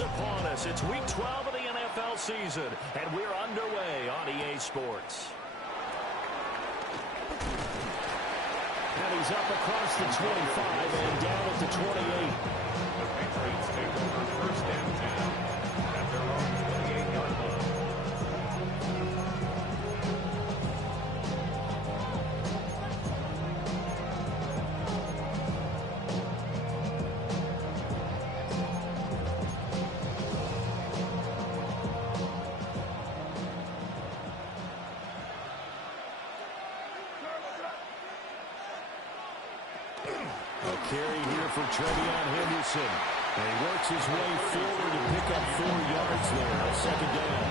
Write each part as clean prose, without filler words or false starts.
is upon us. It's Week 12 of the NFL season, and we're underway on EA Sports. And he's up across the 25 and down at the 28. The Patriots take over first and 10 at their own 28-yard line. Carry here for Trevion Henderson. And he works his way forward to pick up 4 yards there. A second down.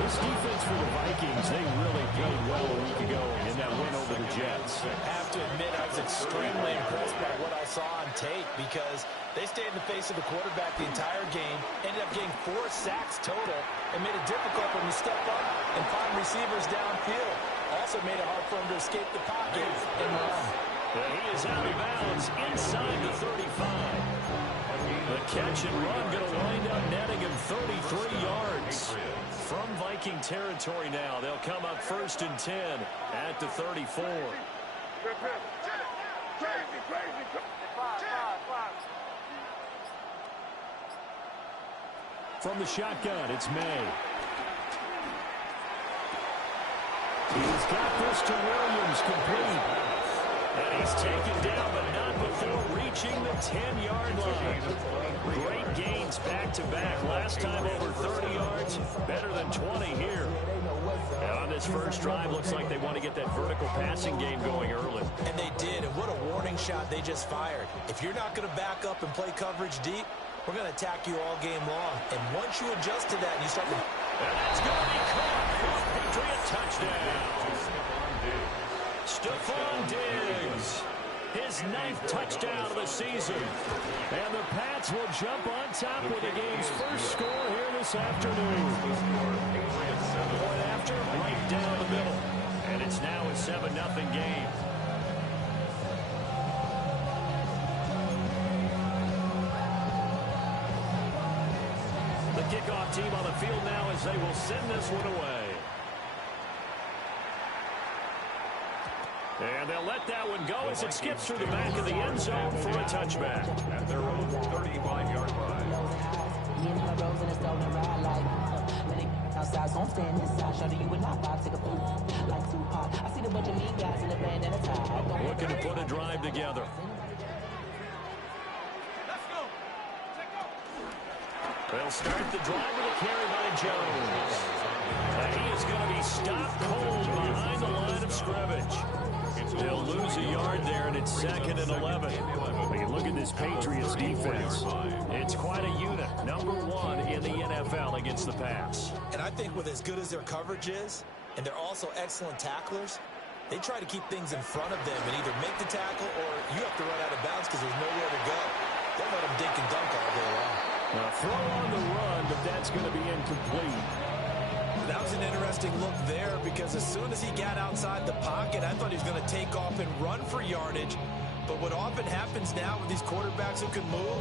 This defense for the Vikings, they really played well a week ago in that win over the Jets. I have to admit, I was extremely impressed by what I saw on tape because they stayed in the face of the quarterback the entire game, ended up getting 4 sacks total, and made it difficult for him to step up and find receivers downfield. Also made it hard for him to escape the pocket and run. He is out of bounds inside the 35. The catch and run going to wind up netting him 33 yards. From Viking territory now, they'll come up first and 10 at the 34. From the shotgun, it's May. He's got this to Williams complete. And he's taken down, but not before reaching the 10-yard line. Great gains back-to-back. Last time over 30 yards, better than 20 here. And on this first drive, looks like they want to get that vertical passing game going early. And they did, and what a warning shot they just fired. If you're not going to back up and play coverage deep, we're going to attack you all game long. And once you adjust to that and you start to... And that's going to be caught for a Patriot touchdown. Stephon Diggs, his 9th touchdown of the season. And the Pats will jump on top with the game's first score here this afternoon. Point after, right down the middle. And it's now a 7-0 game. The kickoff team on the field now as they will send this one away. And they'll let that one go as it skips through the back of the end zone for a touchback. At their own 35-yard line. Looking to put a drive together. They'll start the drive with a carry by Jones. And he is going to be stopped cold behind the line of scrimmage. They'll lose a yard there, and it's 2nd and 11. But you look at this Patriots defense. It's quite a unit. Number 1 in the NFL against the pass. And I think with as good as their coverage is, and they're also excellent tacklers, they try to keep things in front of them and either make the tackle or you have to run out of bounds because there's nowhere to go. Don't let them dink and dunk all day long. Throw on the run, but that's going to be incomplete. That was an interesting look there because as soon as he got outside the pocket, I thought he was going to take off and run for yardage. But what often happens now with these quarterbacks who can move,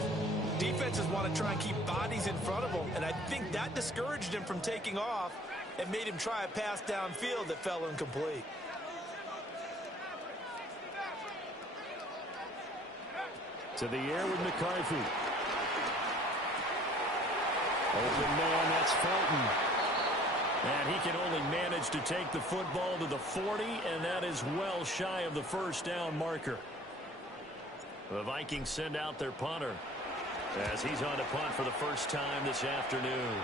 defenses want to try and keep bodies in front of them. And I think that discouraged him from taking off and made him try a pass downfield that fell incomplete. To the air with McCarthy. Open man, that's Felton. And he can only manage to take the football to the 40, and that is well shy of the first down marker. The Vikings send out their punter as he's on to punt for the first time this afternoon.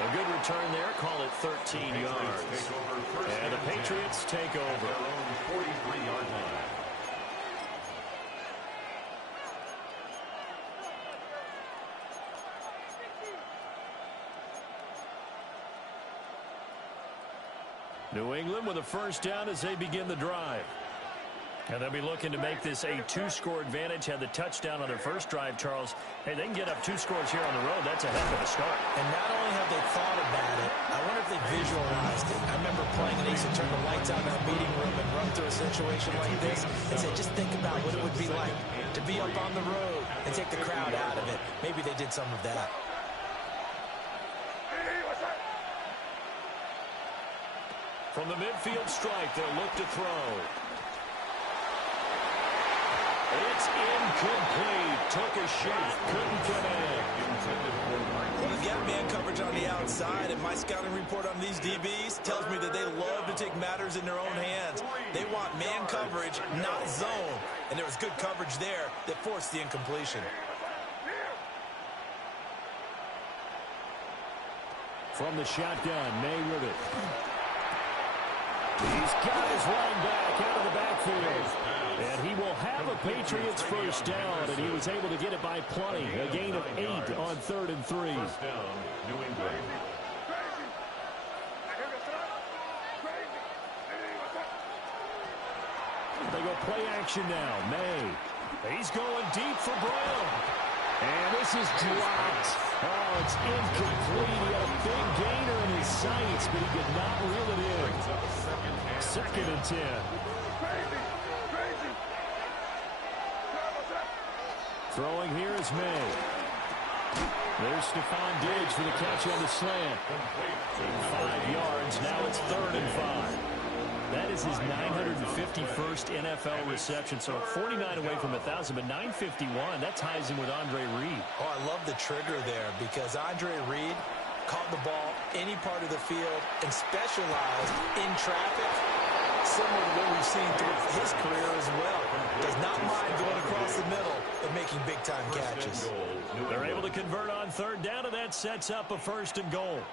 A good return there, call it 13 yards. And the Patriots take over. 43-yard line. New England with a first down as they begin the drive. And they'll be looking to make this a 2-score advantage. Had the touchdown on their first drive, Charles. Hey, they can get up 2 scores here on the road. That's a heck of a start. And not only have they thought about it, I wonder if they visualized it. I remember playing and they used to turn the lights out in our meeting room and run through a situation like this and say, just think about what it would be like to be up on the road and take the crowd out of it. Maybe they did some of that. From the midfield stripe, they'll look to throw. It's incomplete. Took a shot, couldn't connect. Well, they've got man coverage on the outside, and my scouting report on these DBs tells me that they love to take matters in their own hands. They want man coverage, not zone. And there was good coverage there that forced the incompletion. From the shotgun, May with it. He's got his running back out of the backfield. And he will have a Patriots first down, and he was able to get it by plenty. A gain of 8 on 3rd and 3. First down, New England. They go play action now. May. He's going deep for Brown. And this is dropped. Oh, it's incomplete. He had a big gainer in his sights, but he could not reel it in. Second and 10. Throwing here is May. There's Stephon Diggs for the catch on the slant. 5 yards. Now it's 3rd and 5. That is his 951st NFL reception. So 49 away from 1,000, but 951. That ties him with Andre Reed. Oh, I love the trigger there because Andre Reed caught the ball any part of the field and specialized in traffic, similar to what we've seen through his career as well. Does not mind going across the middle and making big-time catches. They're able to convert on 3rd down, and that sets up a 1st and goal.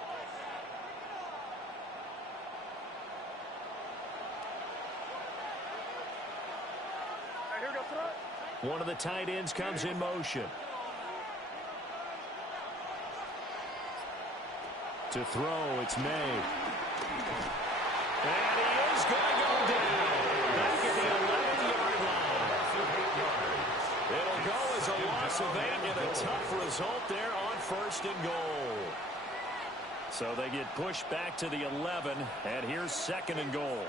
One of the tight ends comes in motion. To throw, it's May. And he is going to go down. Back at the 11-yard line. It'll go as a loss of 8 and a tough result there on 1st and goal. So they get pushed back to the 11, and here's 2nd and goal.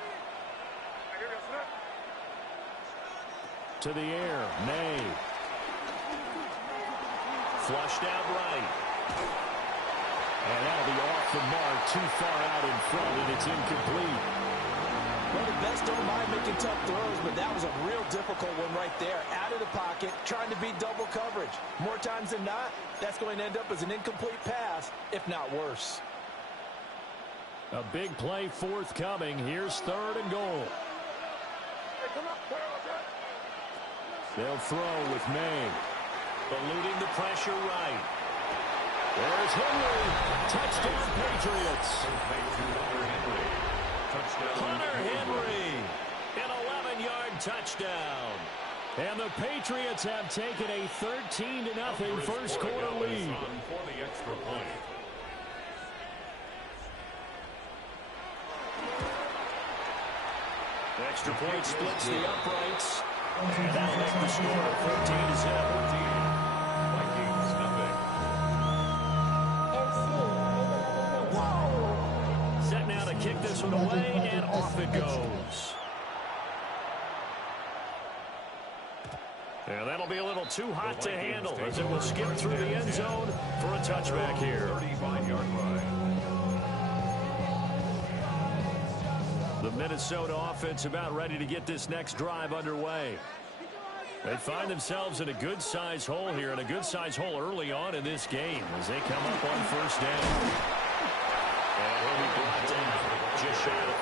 To the air, May. Flushed out right. And that'll be off the mark, too far out in front, and it's incomplete. Well, the best don't mind making tough throws, but that was a real difficult one right there. Out of the pocket, trying to beat double coverage. More times than not, that's going to end up as an incomplete pass, if not worse. A big play forthcoming. Here's 3rd and goal. They'll throw with May. Eluding the pressure right. There's Henry. Touchdown, Patriots. Hunter Henry. An 11-yard touchdown. And the Patriots have taken a 13-0 first quarter lead. For the extra point. Extra point splits the uprights. And that'll make the score 14-7. Vikings nothing. Set now to kick this one away, and off it goes. And that'll be a little too hot to handle as it will skip through the end zone for a touchback here. 35-yard line. The Minnesota offense about ready to get this next drive underway. They find themselves in a good-sized hole here, and a good-sized hole early on in this game as they come up on 1st down. And he'll be brought down just shy of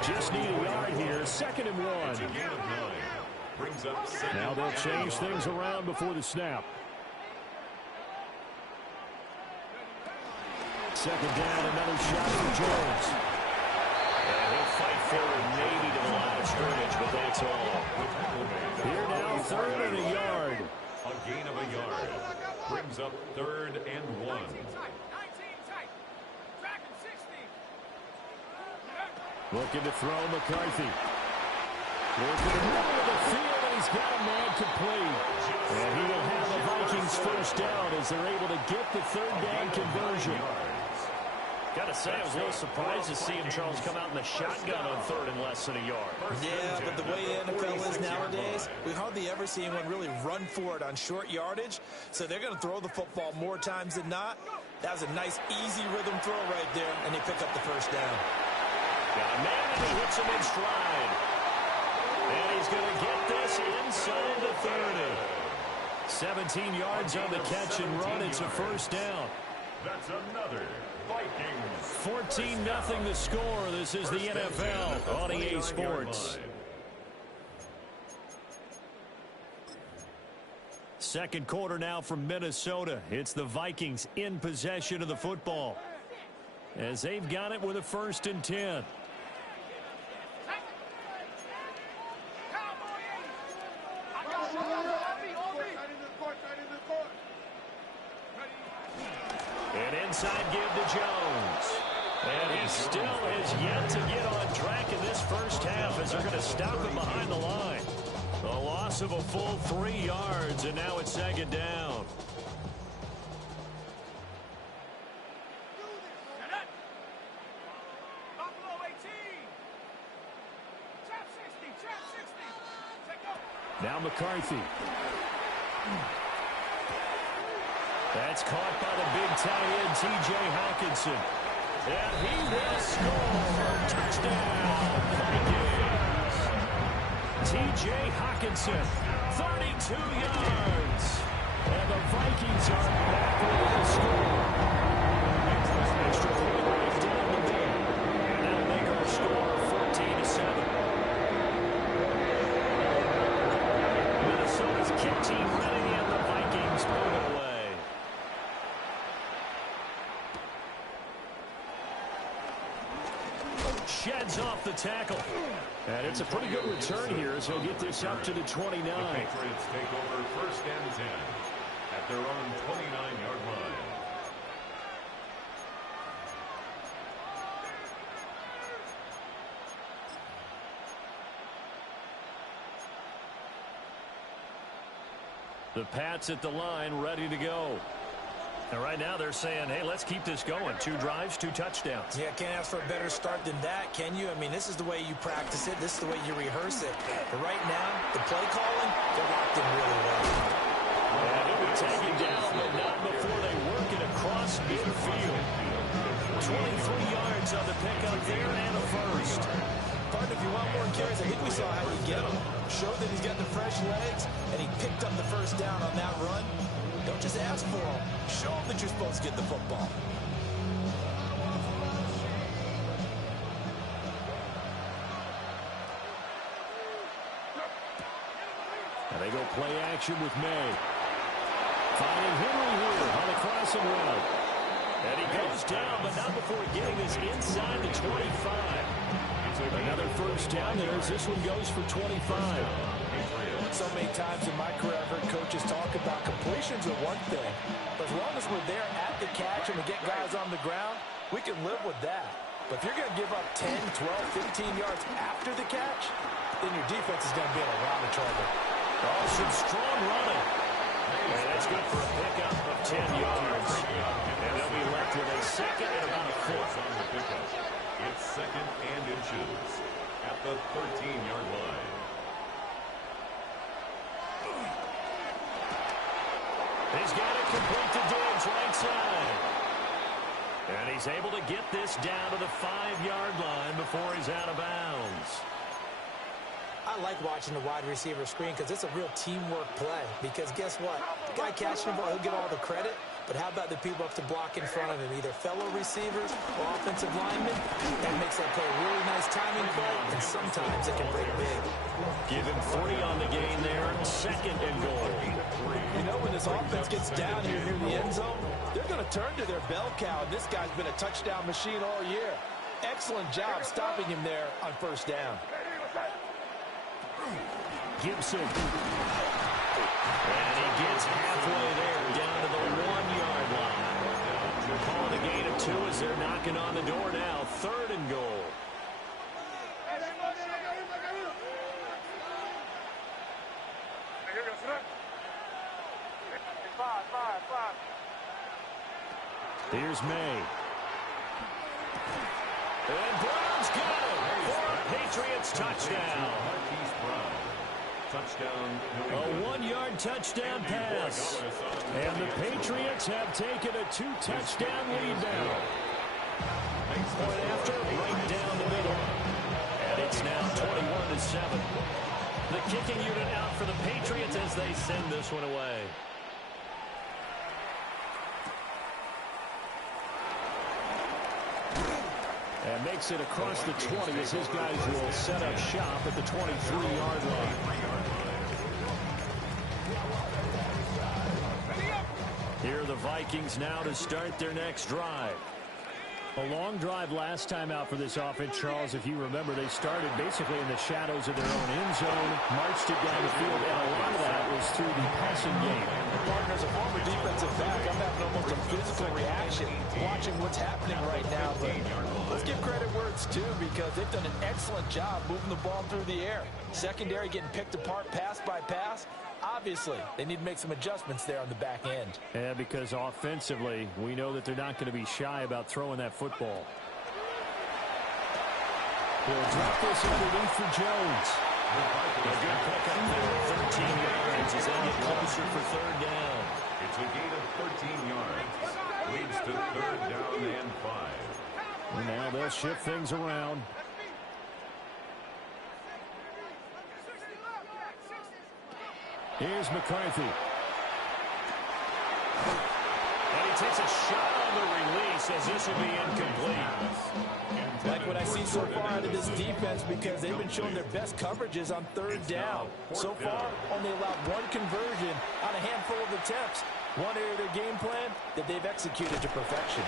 45. Just need a yard here, 2nd and 1. Brings up Now they'll change things around before the snap. 2nd down, another shot for Jones. And he'll fight forward maybe to the line of scrimmage, but that's all. Here now, 3rd and a yard. a gain of a yard. Brings up 3rd and 1. Looking to throw McCarthy. Working in the middle of the field, and he's got a man complete. And he will have the Vikings first down as they're able to get the 3rd down conversion. Gotta say, I was a little surprised to see him, Charles, come out in the shotgun on third and less than a yard. Yeah, but the way the NFL is nowadays, we hardly ever see anyone really run for it on short yardage. So they're going to throw the football more times than not. That was a nice, easy rhythm throw right there, and they pick up the first down. Got a man, and he hits him in stride. And he's going to get this inside the 30. 17 yards on the catch and run. It's a first down. That's another Vikings. 14-0 the score. This is the NFL on EA Sports. Second quarter now from Minnesota. It's the Vikings in possession of the football, as they've got it with a 1st and 10. An inside give to Jones. And he still has yet to get on track in this first half, as they're going to stop him behind the line. A loss of a full 3 yards, and now it's 2nd down. Now McCarthy. That's caught by the big tight end, T.J. Hockenson. And he will score. Touchdown, Vikings. T.J. Hockenson, 32 yards. And the Vikings are back with the score. Extra point right down the field. And that'll make our score 14-7. Minnesota's kick team ready, and the Vikings move it away. Sheds off the tackle. And it's a pretty good return here, as he'll get this up to the 29. The Patriots take over 1st and 10 at their own 29-yard line. The Pats at the line, ready to go. And right now they're saying, hey, let's keep this going. 2 drives, 2 touchdowns. Yeah, can't ask for a better start than that, can you? I mean, this is the way you practice it. This is the way you rehearse it. But right now, the play calling, they're locked in really well. And he'll be taken down, but not before they work it across midfield. 23 yards on the pickup there, and a first. Partner, if you want more carries, I think we saw how you get him. Showed that he's got the fresh legs, and he picked up the first down on that run. Don't just ask for them. Show them that you're supposed to get the football. And they go play action with May. Finding Henry here on the crossing route. And he goes down, but not before getting this inside the 25. Another first down there as this one goes for 25. So many times in my career, I've heard coaches talk about completions are one thing. But as long as we're there at the catch and we get guys on the ground, we can live with that. But if you're going to give up 10, 12, 15 yards after the catch, then your defense is going to be in a lot of trouble. Oh, some strong running. And that's good for a pickup of 10 yards. And they'll be left with a second and about a fourth on the pickup. It's 2nd and inches at the 13-yard line. He's got it complete to Diggs, right side. And he's able to get this down to the 5-yard line before he's out of bounds. I like watching the wide receiver screen because it's a real teamwork play. Because guess what? The guy catching the ball, he'll get all the credit. But how about the people up to block in front of him, either fellow receivers or offensive linemen? That makes that play a really nice timing play, and sometimes it can break big. Give him 3 on the gain there, 2nd and goal. You know, when this offense gets down here near the end zone, they're going to turn to their bell cow. This guy's been a touchdown machine all year. Excellent job stopping him there on first down. Gibson. And he gets halfway there, down to the 1-yard line. We're calling a gain of 2 as they're knocking on the door now. 3rd and goal. Here's May. And Brown's got it for a Patriots touchdown. Marquise Brown. Touchdown. A 1-yard touchdown pass. And the Patriots have taken a 2-touchdown lead now. Point after, right down the middle. And it's now 21-7. The kicking unit out for the Patriots as they send this one away. And makes it across the 20 as his guys will set up shop at the 23-yard line. Here are the Vikings now to start their next drive. A long drive last time out for this offense, Charles. If you remember, they started basically in the shadows of their own end zone, marched it down the field, and a lot of that was through the passing game. Partner, as a former defensive back, I'm having almost a physical reaction watching what's happening right now. But let's give credit where it's due because they've done an excellent job moving the ball through the air. Secondary getting picked apart pass by pass. Obviously, they need to make some adjustments there on the back end. Yeah, because offensively, we know that they're not going to be shy about throwing that football. He'll drop this underneath for Jones. A good pickup there, 13 yards as they get closer for third down. It's a gain of 13 yards. Leads to third down and 5. And now they'll shift things around. Here's McCarthy. And he takes a shot on the release as this will be incomplete. Like what I see so far out of this defense because they've been showing their best coverages on third down. So far, only allowed one conversion on a handful of attempts. One area of their game plan that they've executed to perfection.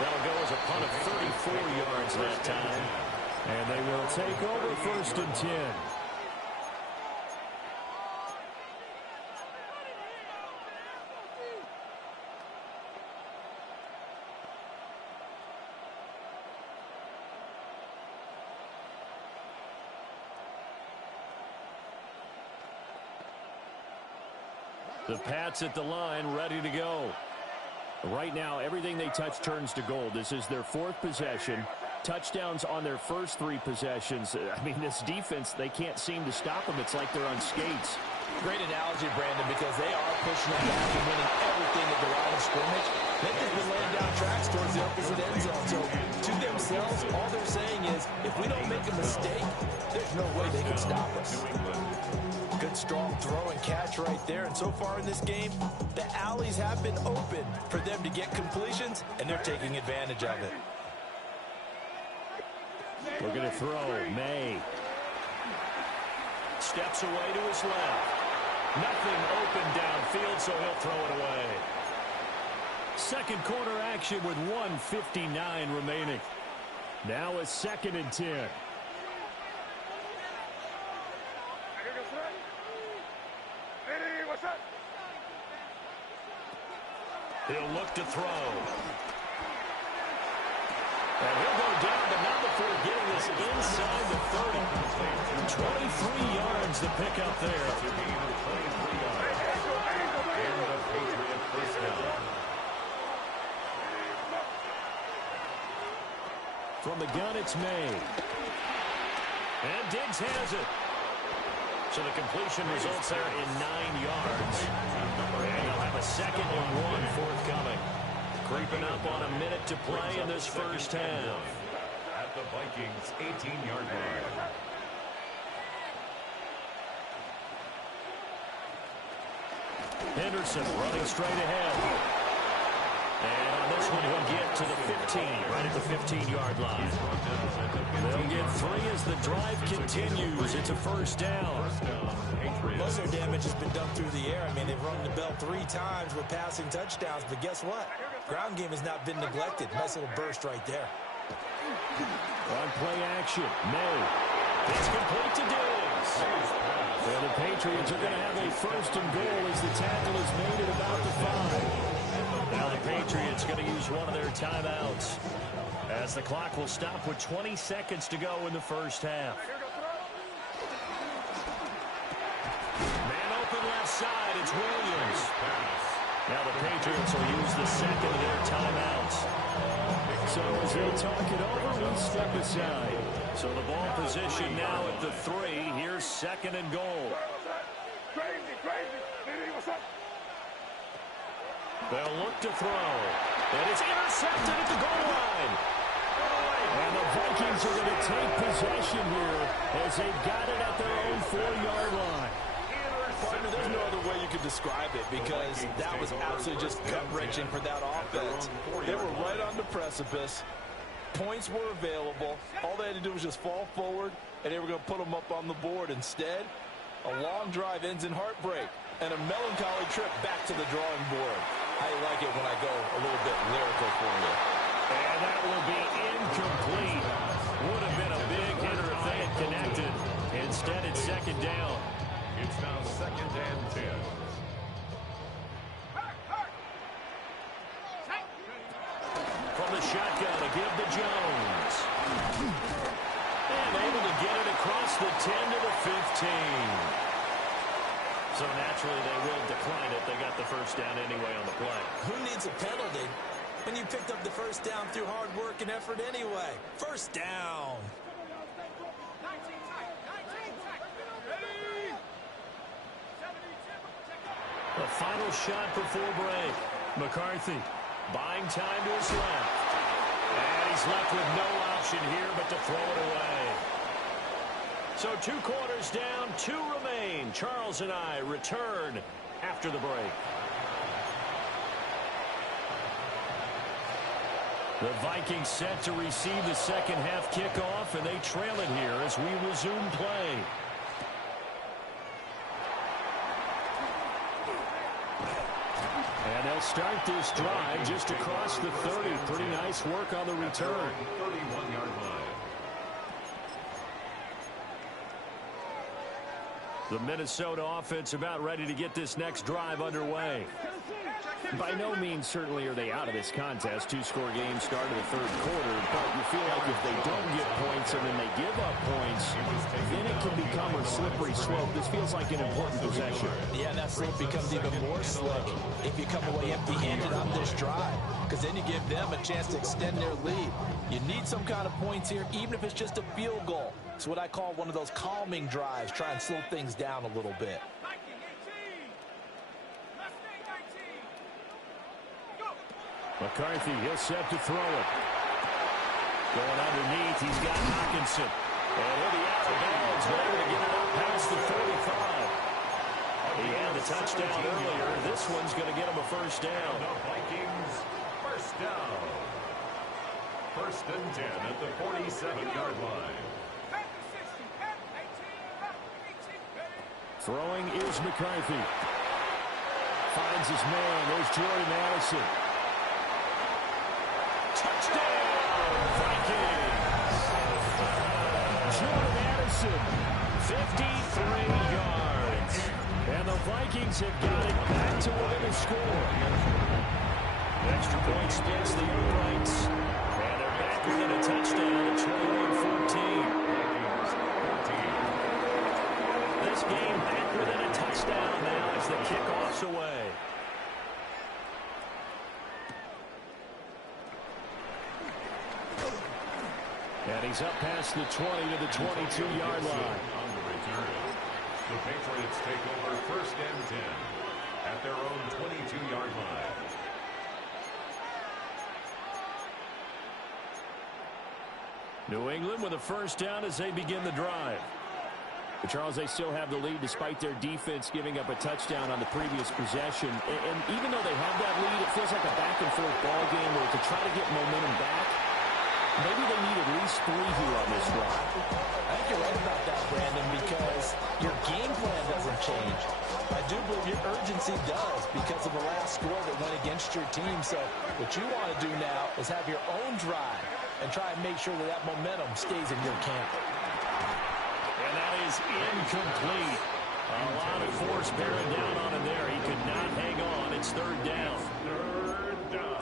That'll go as a punt of 34 yards that time. And they will take over first and 10. The Pats at the line, ready to go. Right now, everything they touch turns to gold. This is their 4th possession. Touchdowns on their first 3 possessions. I mean, this defense, they can't seem to stop them. It's like they're on skates. Great analogy, Brandon, because they are pushing them back and winning everything at the line of scrimmage. They've just been laying down tracks towards the opposite end zone. So, to themselves, all they're saying is, if we don't make a mistake, there's no way they can stop us. Good, strong throw and catch right there. And so far in this game, the alleys have been open for them to get completions, and they're taking advantage of it. We're going to throw. May. Steps away to his left. Nothing open downfield, so he'll throw it away. Second quarter action with 1:59 remaining. Now a 2nd and 10. He'll look to throw. And he'll go down, but not before getting this inside the 30. 23 yards to pick up there. And the Patriot first down. From the gun, it's May. And Diggs has it. So the completion results there in 9 yards. And they'll have a 2nd and 1 forthcoming. Creeping up on a minute to play in this first half. At the Vikings' 18-yard line. Henderson running straight ahead. And on this one, he'll get to the 15, right at the 15-yard line. They'll get 3 as the drive continues. It's a first down. Most of their damage has been done through the air. I mean, they've rung the bell 3 times with passing touchdowns, but guess what? Ground game has not been neglected. Nice little burst right there. On play action, May. It's complete to Diggs. And the Patriots are going to have a first and goal as the tackle is made at about the 5. Now the Patriots going to use one of their timeouts as the clock will stop with 20 seconds to go in the first half. Man open left side, it's Williams. Now the Patriots will use the second of their timeouts. So as they talk it over, we step aside. So the ball position now at the 3. Here's second and goal. They'll look to throw. And it's intercepted at the goal line. And the Vikings are going to take possession here as they've got it at their own 4-yard line. Partner, there's no other way you could describe it because that was absolutely just gut-wrenching for that offense. They were right on the precipice. Points were available. All they had to do was just fall forward, and they were going to put them up on the board. Instead, a long drive ends in heartbreak and a melancholy trip back to the drawing board. I like it when I go a little bit lyrical for you. And that will be incomplete. Would have been a big hitter if they had connected. Instead, it's second down. It's now second and 10. From the shotgun, a give to Jones. And able to get it across the 10 to the 15. So naturally, they will decline it. They got the first down anyway on the play. Who needs a penalty when you picked up the first down through hard work and effort anyway? First down. The final shot before break. McCarthy buying time to his left. And he's left with no option here but to throw it away. So 2 quarters down, 2 remain. Charles and I return after the break. The Vikings set to receive the second half kickoff, and they trail it here as we resume play. And they'll start this drive just across the 30. Pretty nice work on the return. 31-yard line. The Minnesota offense about ready to get this next drive underway. By no means certainly are they out of this contest. 2-score game start of the third quarter, but you feel like if they don't get points and then they give up points, then it can become a slippery slope. This feels like an important possession. Yeah, and that slope becomes even more slick if you come away empty-handed on this drive, because then you give them a chance to extend their lead. You need some kind of points here, even if it's just a field goal. It's what I call one of those calming drives. Try and slow things down a little bit. McCarthy, he'll set to throw it. Going underneath, he's got Hockenson. And he'll be out of bounds, but able to get it up past the 35. He had the touchdown earlier. This one's going to get him a first down. The Vikings, first down. First and 10 at the 47-yard line. Throwing is McCarthy. Finds his man. There's Jordan Addison. Touchdown, Vikings! Jordan Addison, 53 yards. And the Vikings have got it back to within a score. Extra point splits the uprights. And they're back within a touchdown at 21-14. This game back within a touchdown now as the kickoff's away. And he's up past the 20 to the 22-yard line. On the return, the Patriots take over first and 10 at their own 22-yard line. New England with a first down as they begin the drive. But Charles, they still have the lead despite their defense giving up a touchdown on the previous possession. And even though they have that lead, it feels like a back-and-forth ball game where to try to get momentum back, maybe they need at least 3 here on this drive. I think you're right about that, Brandon, because your game plan doesn't change. I do believe your urgency does because of the last score that went against your team. So what you want to do now is have your own drive and try and make sure that that momentum stays in your camp. And that is incomplete. A lot of force bearing down on him there. He could not hang on. It's third down.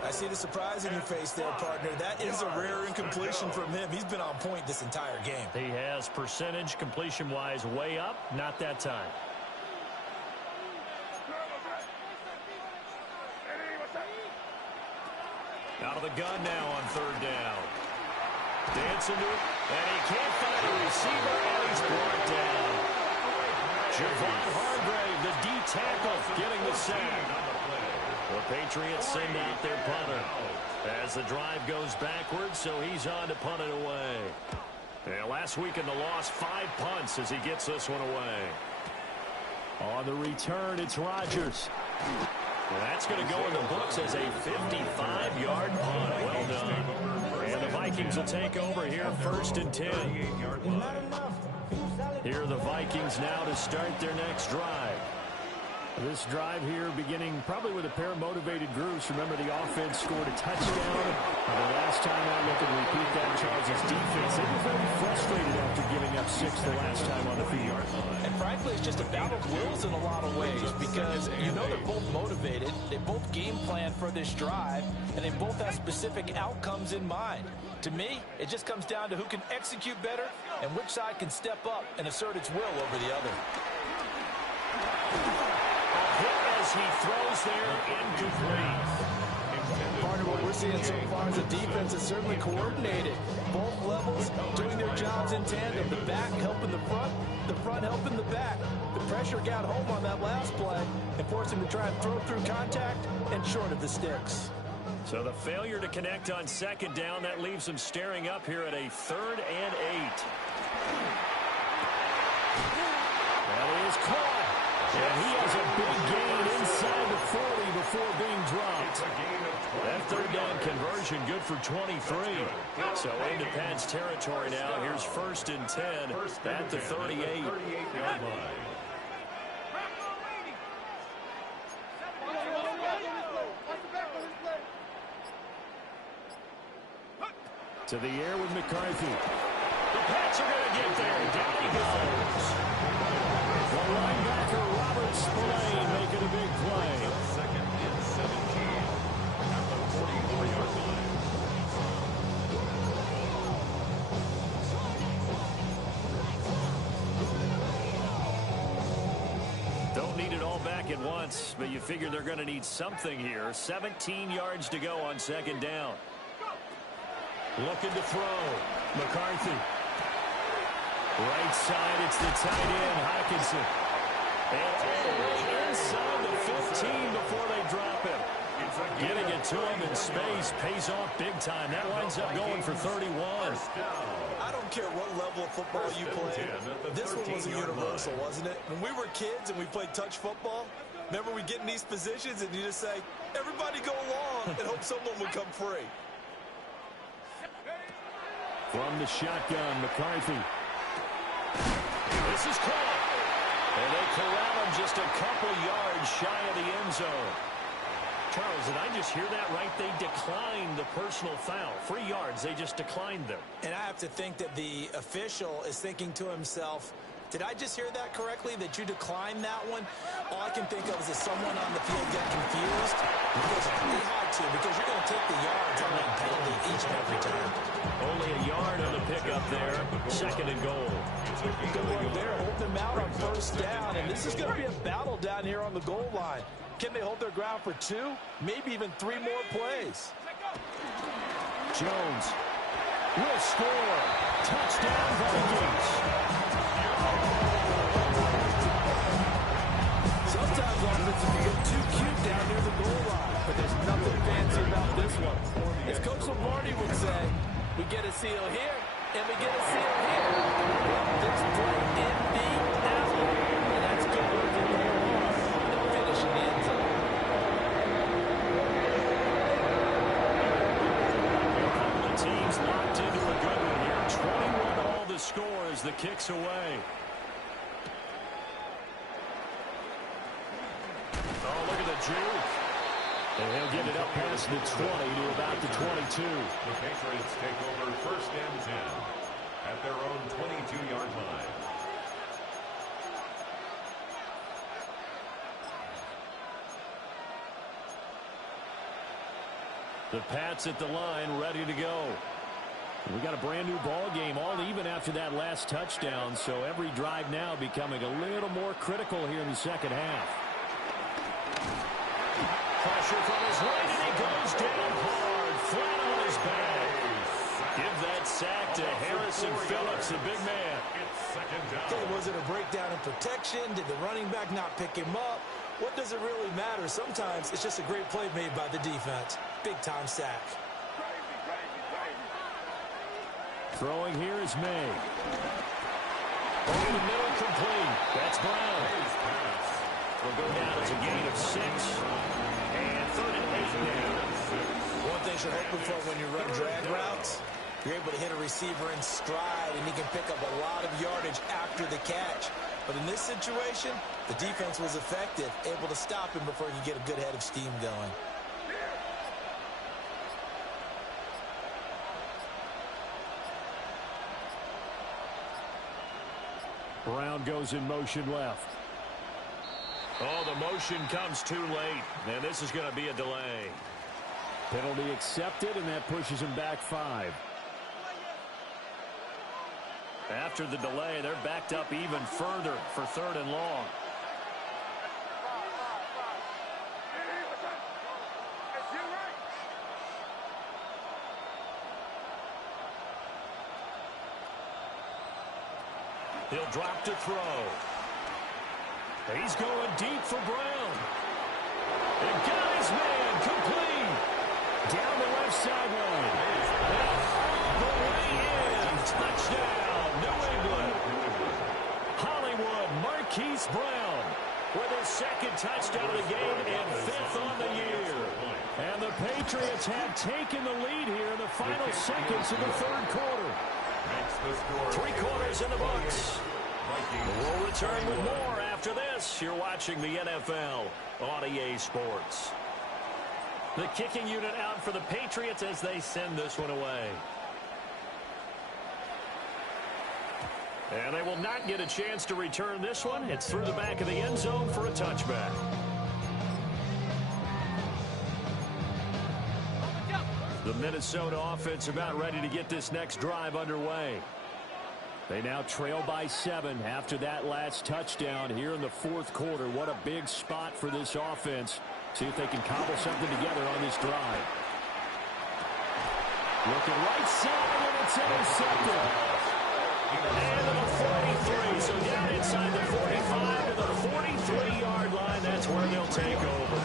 I see the surprise in your face there, partner. That is a rare incompletion from him. He's been on point this entire game. He has percentage completion-wise way up. Not that time. Out of the gun now on third down. Dancing to it, and he can't find a receiver, and he's brought down. Javon Hargrave, the D tackle, getting the sack. The Patriots send out their punter as the drive goes backwards, so he's on to punt it away. And last week in the loss, 5 punts as he gets this one away. On the return, it's Rodgers. And that's going to go in the books as a 55-yard punt. Well done. And the Vikings will take over here, 1st and 10. Here are the Vikings now to start their next drive. This drive here beginning probably with a pair of motivated groups. Remember, the offense scored a touchdown. The last time out, look and repeat that, Charles' defense. They were very frustrated after giving up 6 the last time on the 3-yard line. And frankly, it's just a battle of wills in a lot of ways because you know they're both motivated. They both game plan for this drive, and they both have specific outcomes in mind. To me, it just comes down to who can execute better and which side can step up and assert its will over the other. As he throws there, incomplete. Part of what we're seeing so far is the defense is certainly coordinated. Both levels doing their jobs in tandem. The back helping the front helping the back. The pressure got home on that last play and forced him to try and throw through contact and short of the sticks. So the failure to connect on 2nd down, that leaves him staring up here at a 3rd and 8. That is caught. And he has a big gain inside the 40 before being dropped. That 3rd down conversion good for 23. So into Pat's territory now. Here's 1st and 10 at the 38. To the air with McCarthy. The Pats are going to get there. Down he goes. The linebacker, Robert Spillane, making a big play. 2nd and 17 at the 44-yard line. Don't need it all back at once, but you figure they're going to need something here. 17 yards to go on 2nd down. Looking to throw. McCarthy. Right side, it's the tight end, Hockenson. And all the way inside the 15 before they drop him. Getting it to him in space pays off big time. That winds up going for 31. I don't care what level of football you play. This one was a universal, wasn't it? When we were kids and we played touch football, remember we get in these positions and you just say, everybody go along and hope someone would come free. From the shotgun, McCarthy. This is caught. And they corral him just a couple yards shy of the end zone. Charles, did I just hear that right? They declined the personal foul. 3 yards, they just declined them. And I have to think that the official is thinking to himself, did I just hear that correctly, that you declined that one? All I can think of is that someone on the field got confused. Because he had to, because you're going to take the yards on that penalty each and every time. Only a yard on the pickup there. 2nd and goal. Good work there, hold them out on 1st down. And this is going to be a battle down here on the goal line. Can they hold their ground for 2, maybe even 3 more plays? Jones will score. Touchdown, Vikings. Sometimes offense can get too cute down near the goal line, but there's nothing fancy about this one. As Coach Lombardi would say, we get a seal here, and we get a seal here. This play in the alley, and that's good work in the off and finish in the end zone. A couple of teams locked into a good one here. 21 all the score as the kick's away. Oh, look at the juke. And he'll get it up past the 20 to about the 22. The Patriots take over 1st and 10 at their own 22-yard line. The Pats at the line, ready to go. We got a brand new ball game, all even after that last touchdown, so every drive now becoming a little more critical here in the 2nd half. Pressure from his right, and he goes down hard. back. Give that sack to Harrison Phillips, the big man. Okay, was it a breakdown in protection? Did the running back not pick him up? What does it really matter? Sometimes it's just a great play made by the defense. Big-time sack. Throwing here is May. Over the middle, complete. That's Brown. Will go down as a gain of 6. And 3rd and 8 now. One thing you're hoping for when you run drag routes, you're able to hit a receiver in stride, and he can pick up a lot of yardage after the catch. But in this situation, the defense was effective, able to stop him before he could get a good head of steam going. Brown goes in motion left. Oh, the motion comes too late. And this is going to be a delay. Penalty accepted, and that pushes him back 5. After the delay, they're backed up even further for 3rd and long. He'll drop to throw. He's going deep for Brown. And got his man complete. Down the left sideline. And all the way in. Touchdown, New England. Hollywood Marquise Brown with his 2nd touchdown of the game and 5th on the year. And the Patriots have taken the lead here in the final seconds of the 3rd quarter. 3 quarters in the books. We'll return with more after this. You're watching the NFL on EA Sports. The kicking unit out for the Patriots as they send this one away. And they will not get a chance to return this one. It's through the back of the end zone for a touchback. The Minnesota offense about ready to get this next drive underway. They now trail by 7 after that last touchdown here in the 4th quarter. What a big spot for this offense. See if they can cobble something together on this drive. Looking right side, and it's intercepted. And to the 43, so down inside the 45 to the 43-yard line. That's where they'll take over.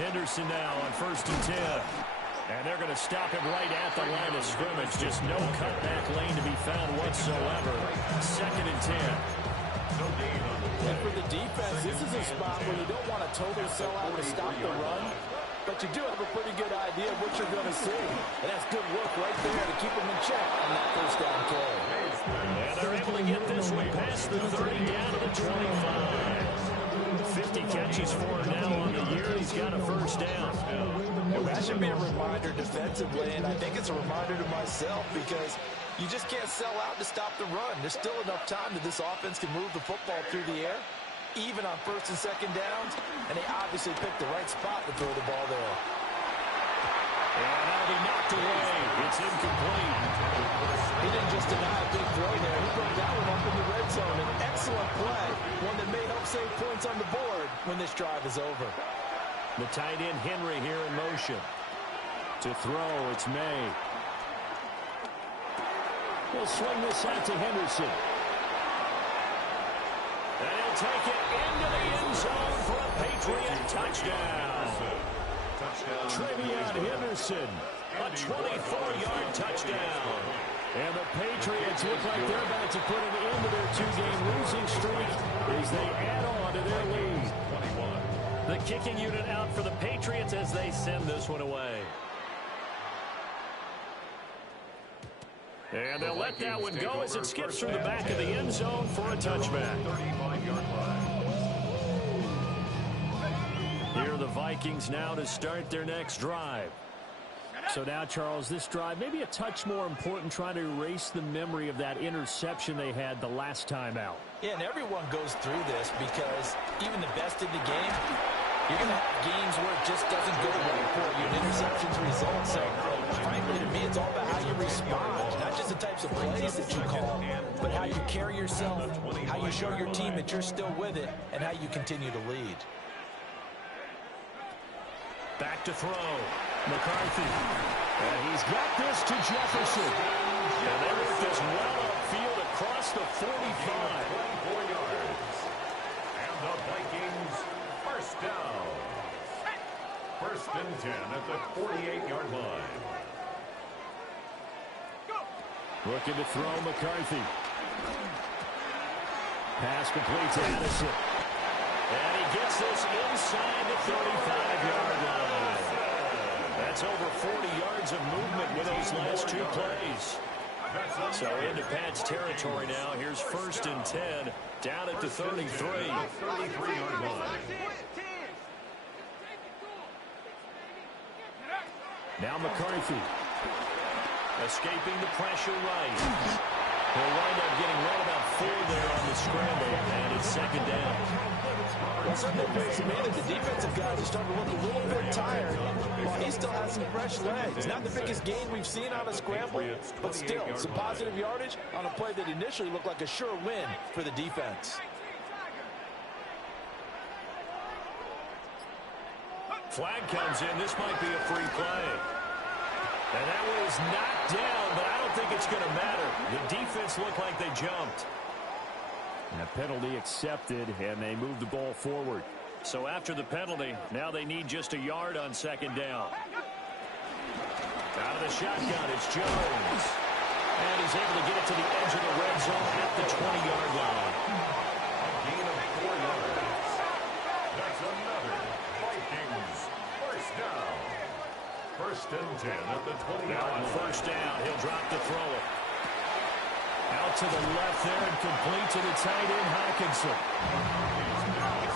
Henderson now on 1st and 10. And they're going to stop him right at the line of scrimmage. Just no cutback lane to be found whatsoever. 2nd and 10. And for the defense, this is a spot where you don't want to totally sell out to stop the run, but you do have a pretty good idea of what you're going to see. And that's good work right there to keep them in check on that 1st down carry. And they're able to get this one past the 30 down to the 25. 50 catches for him now on the year. He's got a 1st down. Well, that should be a reminder defensively, and I think it's a reminder to myself because you just can't sell out to stop the run. There's still enough time that this offense can move the football through the air, even on 1st and 2nd downs, and they obviously picked the right spot to throw the ball there. And that'll be knocked away. It's incomplete. He didn't just deny a big throw there. He broke that one up in the red zone. An excellent play, one that may help save points on the board when this drive is over. The tight end Henry here in motion. To throw, it's May. He'll swing this out to Henderson. And he'll take it into the end zone for a Patriot touchdown. Trevion Henderson, a 24-yard touchdown. And the Patriots look like they're about to put an end to their 2-game losing streak as they add on to their lead. The kicking unit out for the Patriots as they send this one away. And they'll let that one go as it skips through the back of the end zone for a touchback. Here are the Vikings now to start their next drive. So now, Charles, this drive maybe a touch more important, trying to erase the memory of that interception they had the last time out. Yeah, and everyone goes through this because even the best in the game, you're going to have games where it just doesn't go right for you, and interceptions result. So, frankly, to me, it's all about how you respond, not just the types of plays that you call, but how you carry yourself, how you show your team that you're still with it, and how you continue to lead. Back to throw. McCarthy. And he's got this to Jefferson. And they work this well upfield across the 45. 4 yards. And the Vikings first down. First and 10 at the 48-yard line. Looking to throw McCarthy. Pass complete to Addison. And he gets this inside the 35-yard line. That's over 40 yards of movement with those last 2 plays. So into Pat's territory now. Here's first and 10 down at the 33. 33-yard line. Now McCarthy. Escaping the pressure right. He'll wind up getting right about 4 there on the scramble, and it's second down. Well, something appears to me that the defensive guys are starting to look a little bit tired while he still has some fresh legs. Not the biggest gain we've seen on a scramble, but still some positive yardage on a play that initially looked like a sure win for the defense. Flag comes in. This might be a free play. And that one is knocked down, but I don't think it's going to matter. The defense looked like they jumped. And a penalty accepted, and they move the ball forward. So after the penalty, now they need just a yard on second down. Out of the shotgun, it's Jones. And he's able to get it to the edge of the red zone at the 20-yard line. A gain of 4 yards. That's another Vikings first down. First and 10 at the 20-yard line. Now on first down, he'll drop to throw it. Out to the left there and complete to the tight end, Hockenson.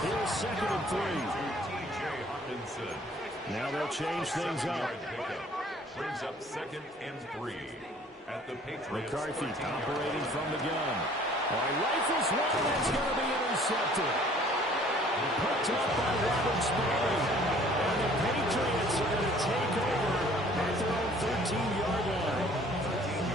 Here's second and 3. T.J. Hockenson. Now they'll change things up. Brings up second and 3 at the Patriots. McCarthy operating from the gun. Rifles one, that's going to be intercepted. Picked up by Robert Spaulding. And the Patriots are going to take over at their own 13-yard line.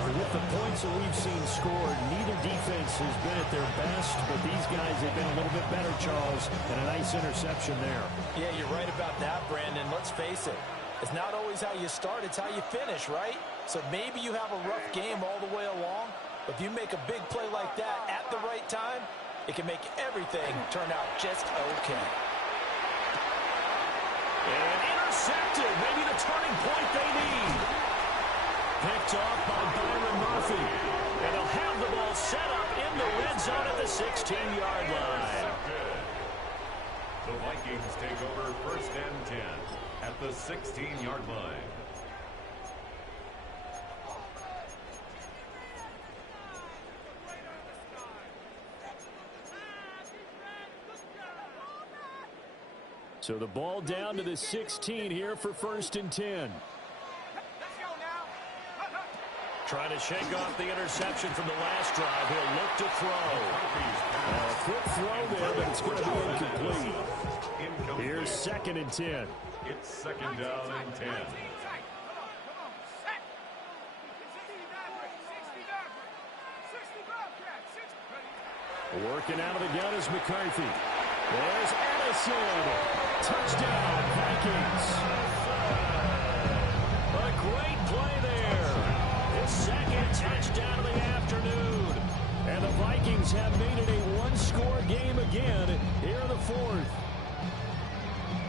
With the points that we've seen scored, neither defense has been at their best, but these guys have been a little bit better, Charles, and a nice interception there. Yeah, you're right about that, Brandon. Let's face it. It's not always how you start, it's how you finish, right? So maybe you have a rough game all the way along, but if you make a big play like that at the right time, it can make everything turn out just okay. And intercepted, maybe the turning point they need. Picked off by Byron Murphy. And they'll have the ball set up in the red zone at the 16-yard line. The Vikings take over first and 10 at the 16-yard line. So the ball down to the 16 here for first and 10. Trying to shake off the interception from the last drive. He'll look to throw. A quick throw there, but it's going to be incomplete. Here's second and 10. It's second down and 10. Working out of the gun is McCarthy. There's Addison. Touchdown, Vikings. A great play there. His second touchdown of the afternoon. And the Vikings have made it a one-score game again here in the fourth.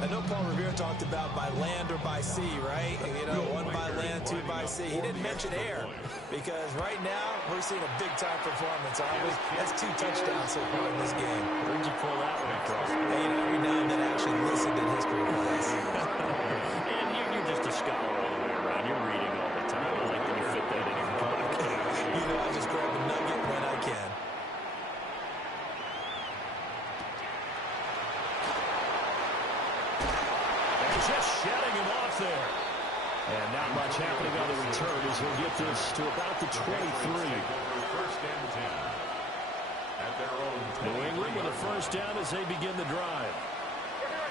I know Paul Revere talked about by land or by sea, right? You know, one by land, two by sea. He didn't mention air because right now we're seeing a big-time performance. That's 2 touchdowns so far in this game. Where'd you pull that one from? Hey, every now and then actually listened in history class. And you're just a scholar all the way around. You're reading all the time. I like that you fit that in your podcast. You know, I just grab a nugget when I can. Just shedding him off there. And not much happening on the return as he'll get this to about the 23. First and 10 at their own 23. New England with a first down as they begin the drive.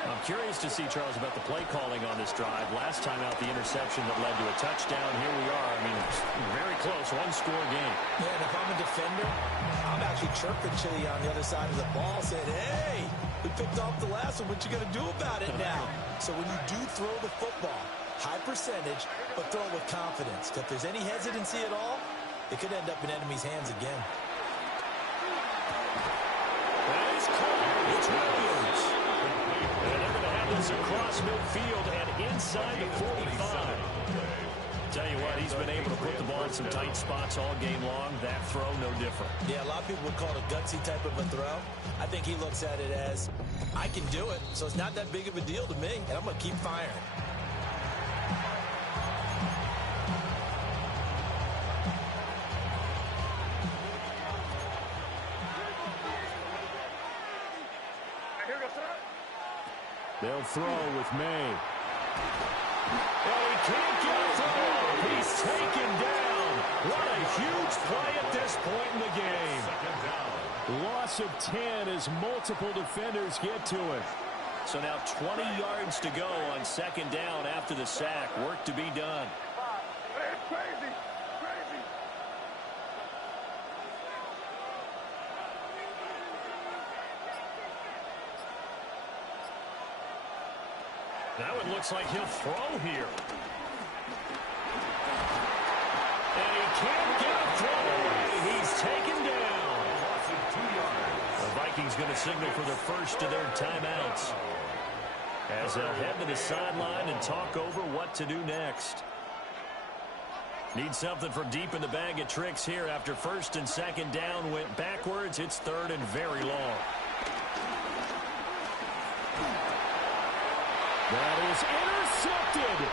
I'm curious to see, Charles, about the play calling on this drive. Last time out, the interception that led to a touchdown. Here we are. I mean, it's very close, one-score game. Yeah, and if I'm a defender, I'm actually chirping Chili on the other side of the ball, saying, hey, we picked off the last one. What you going to do about it now? So when you do throw the football, high percentage, but throw it with confidence. If there's any hesitancy at all, it could end up in enemy's hands again. That is caught. It's Williams. And they're going to have this across midfield and inside the 45. Tell you what, he's been able to put the ball in some tight spots all game long. That throw, no different. Yeah, a lot of people would call it a gutsy type of a throw. I think he looks at it as, I can do it, so it's not that big of a deal to me, and I'm going to keep firing. They'll throw with May. And he can't get a throw. He's taken down. What a huge play at this point in the game. Loss of 10 as multiple defenders get to it. So now 20 yards to go on second down after the sack. Work to be done. Crazy. Now it looks like he'll throw here. And he can't get a throw away. He's taken down. The Vikings going to signal for the first of their timeouts, as they'll head to the sideline and talk over what to do next. Need something from deep in the bag of tricks here after first and second down went backwards. It's third and very long. That is intercepted.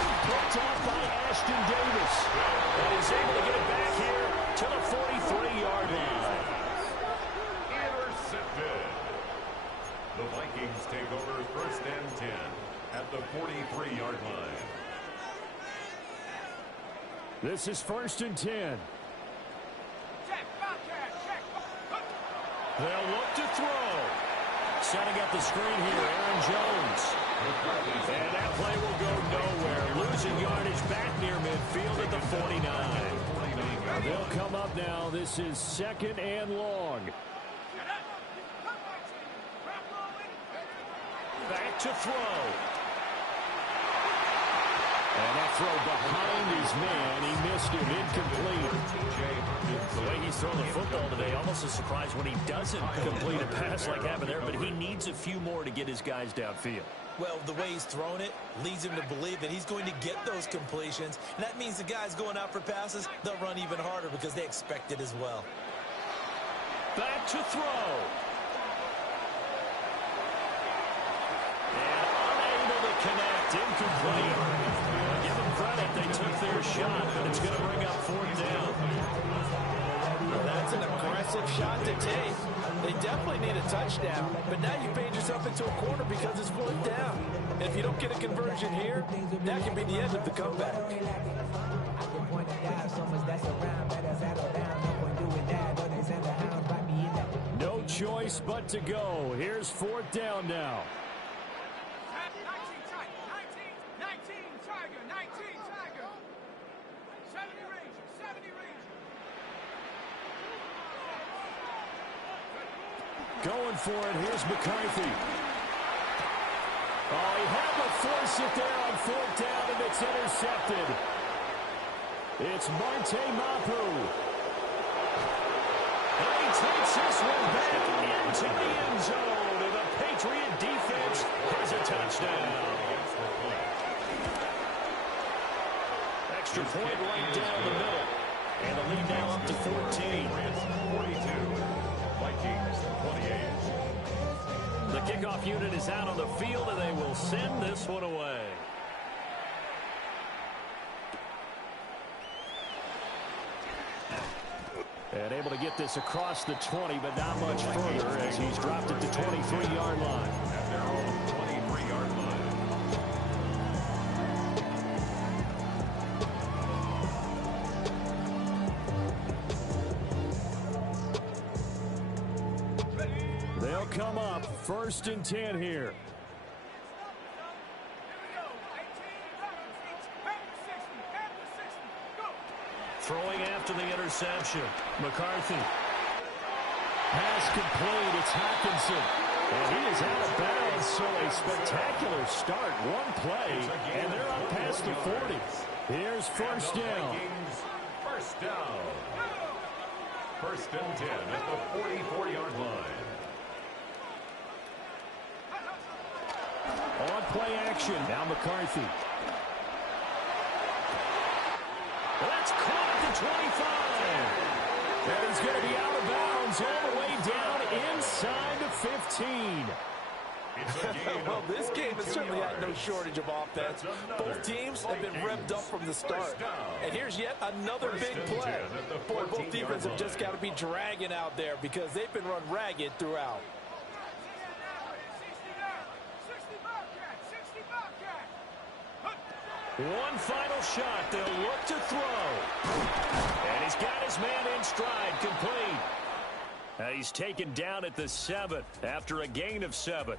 Picked off by Ashton Davis. And he's able to get it back here to the 43-yard line. Intercepted. The Vikings take over first and 10 at the 43-yard line. This is first and 10. They'll look to throw. Setting up the screen here, Aaron Jones. And that play will go nowhere. Losing yardage back near midfield at the 49. They'll come up now. This is second and long. Back to throw. And that throw behind his man. He missed it. Incomplete. The way he's thrown the football today, almost a surprise when he doesn't complete a pass like happened there, but he needs a few more to get his guys downfield. Well, the way he's thrown it leads him to believe that he's going to get those completions. And that means the guys going out for passes, they'll run even harder because they expect it as well. Back to throw. And unable to connect. Incomplete. Give them credit. They took their shot, but it's going to bring up fourth down. Well, that's an aggressive shot to take. They definitely need a touchdown, but now you paid yourself into a corner because it's fourth down. And if you don't get a conversion here, that can be the end of the comeback. No choice but to go. Here's fourth down now. 19 Tiger. 70 Ranger. Going for it. Here's McCarthy. Oh, he had to force it there on fourth down, and it's intercepted. It's Marte Mapu. And he takes this one back into the end zone, and the Patriot defense has a touchdown. Extra point right down the middle. And the lead now up to 14. 42. Vikings 28. The kickoff unit is out on the field, and they will send this one away. And able to get this across the 20, but not much further as he's dropped it to 23-yard line. At their own 23-yard line. They'll come up first and 10 here. Throwing after the interception. McCarthy. Pass complete. It's Hockenson. And he is out of bounds, so a spectacular start. One play, and they're up past the 40. Here's first down. First down. First and 10 at the 44-yard line. On play action. Now McCarthy. That's caught at the 25. And he's going to be out of bounds all the way down inside the 15. Well, this game has certainly had no shortage of offense. Both teams have been revved up from the start. And here's yet another big play. Boy, both defenses have just got to be dragging out there because they've been run ragged throughout. 60 Bobcat, 60 Bobcat. One final shot. They'll look to throw. And he's got his man in stride, complete. He's taken down at the 7 after a gain of 7.